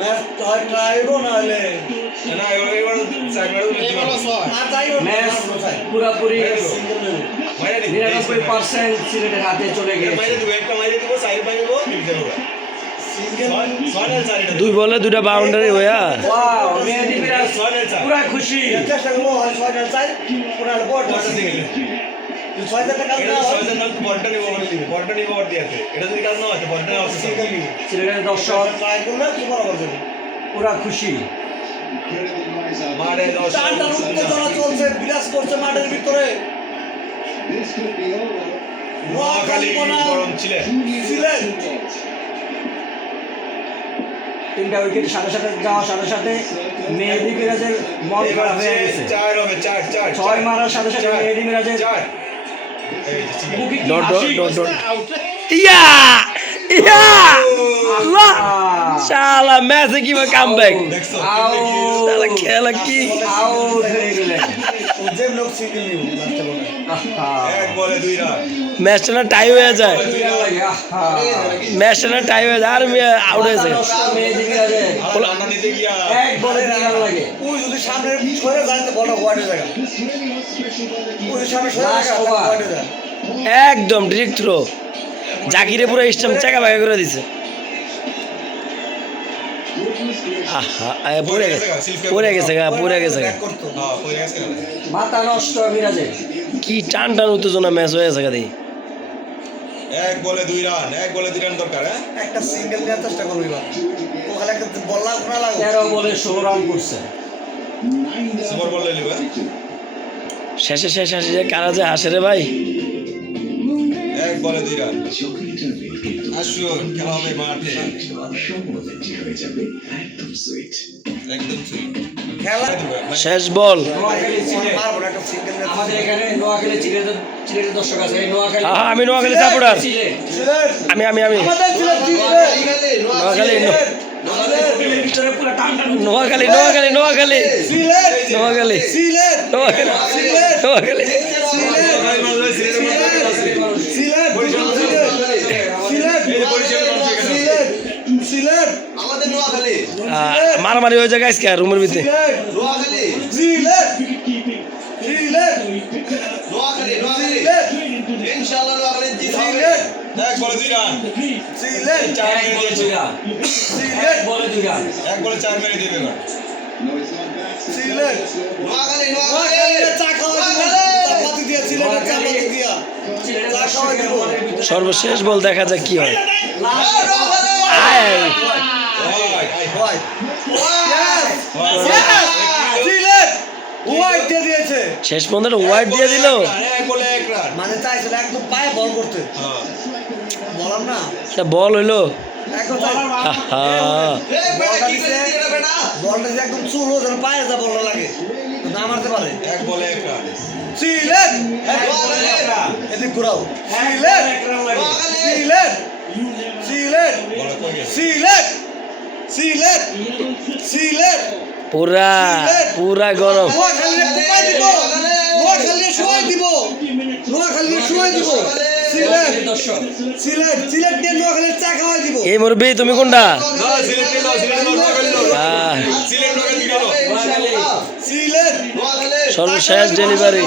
Match tribo না হলে না এবার ম্যাচ পুরোপুরি 99% সিলেটের হাতে চলে গেছে। দুই বলে দুটা বাউন্ডারি হইয়া ওয়াও মেহেদী মিরাজ পুরা খুশি। চেষ্টা করবো হয় 6 চাই পুরো বড় সিলেটের দর্শক ট্রাই করলে কি বরাবর যাবে পুরা খুশি। চারটা উত্তেজনা চলছে বিরাজ করছে মাঠের ভিতরে ছিলেন তিনটা উইকেট সাথে সাথে যাওয়ার সাথে সাথে মেহেদী মিরাজের মন খারাপ হয়ে গেছে। 6 মারার সাথে সাথে মেহেদী মিরাজের মুখে কি হাসি। ইয়া ইয়া শালা ম্যাচে কি কামব্যাক শালা খেলা কি আউট হয়ে গেলেন। যে লোক সিঙ্গেল নিউ লাস্টে বলে ম্যাচটা না টাই হয়ে যায় ম্যাচটা না টাই হয়ে যায় আর আউট হয়েছে মেহেদী মিরাজের এক বলে 2 রান লাগে। ওই যদি সামনে সরে যায় তো বড় ওয়ার্ডে জায়গা ওই সামনে সরে যায় ওয়ার্ডে যায় একদম ডিরেক্ট থ্রো জাকিরে পুরো স্টাম্প চাকা বাঁকা করে দিছে। আহা পড়ে গেছে পড়ে গেছে মাথা নষ্ট মিরাজের। কি টান টান উত্তেজনা ম্যাচ হয়ে গেছে দেখি। এক বলে 2 রান দরকার। একটা সিঙ্গেল নেওয়ার চেষ্টা করবো এবার ওখানে একটা বল লাগবে না লাগবে 13 বলে 16 রান করছে। সুপার বল লইলি ভাই শেষে যে কারা যে হাসে রে ভাই। এক বলে 2 রান আসুন খেলা হবে মাঠে একদম সুইট খেলা শেষ বল নোয়াখালী সিলেট মারবো না একটা সিঙ্গেল নেওয়ার আমাদের এখানে নোয়াখালী সিলেটের দর্শক আছে। এই নোয়াখালী হ্যাঁ আমি নোয়াখালী সাপোর্টার সিলেট আমি আমাদের সিলেট নোয়াখালী ভিতরে পুরো টান টান নোয়াখালী নোয়াখালী সিলেট আমাদের নোয়াখালী মারামারি হয়ে যায় আজকে রুমের ভিতরে। নোয়াখালী সিলেট ইনশাআল্লাহ নোয়াখালী জিতবে। এক বলে 2 রান সিলেট এক বলে 2 রান এক বলে 2 রান এক বলে 4 মেরে দেবে না সিলেট নোয়াখালী চাপাতি দিয়া সিলেটের চাপাতি দিয়া সর্বশেষ বল দেখা যাক কি হয়। সিলেট ওয়াইড দিয়ে দিয়েছে শেষ পর্যন্ত ওয়াইড দিয়ে দিল এক বলে 1 রান মানে চাইছিল একদম পায়ে বল করতে বললাম না এটা বল হইলো। একদম বলটা যে একদম চুল যেন পায়ে যা বলটা লাগে না মারতে পারে এক বলে 1 রান সিলেট এদিক ঘুরাও সিলেট সিলেট পুরা গরম। নোয়াখালী শোয়াই দিব সিলেট দিয়ে নোয়াখালীর চা খাওয়াই দিব। এই মুরব্বি তুমি কোনটা? সর্বশেষ ডেলিভারি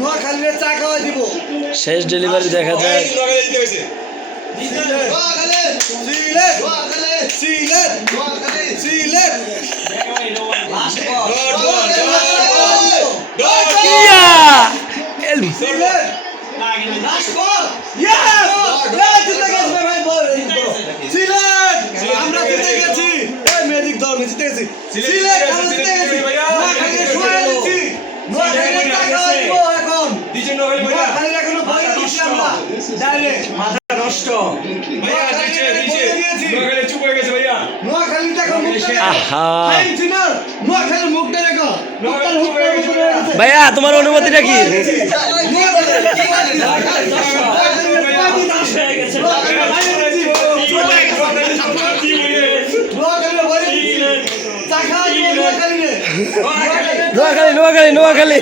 নোয়াখালীর চা খাওয়াই দিব। শেষ ডেলিভারি দেখা যায়। সিলেট আমরা জিতে গেছি মেজিক দল জিতে গেছি সিলেট আমরা জিতে গেছি নোয়াখালী শুয়ে গেছি নোয়াখালী টাকা দিব এখন নোয়াখালী এখনো ভয় দিচ্ছি আমরা ডাইরেক্ট মাথা নষ্ট ভাইয়া নোয়াখালী চুপ হয়ে গেছে ভাইয়া নোয়াখালী টাকা মুখটা আহা নোয়াখালীর মুখটা দেখো মুখটার হুক করে গেছে ভাইয়া তোমার অনুমতিটা কি? নোয়াখালী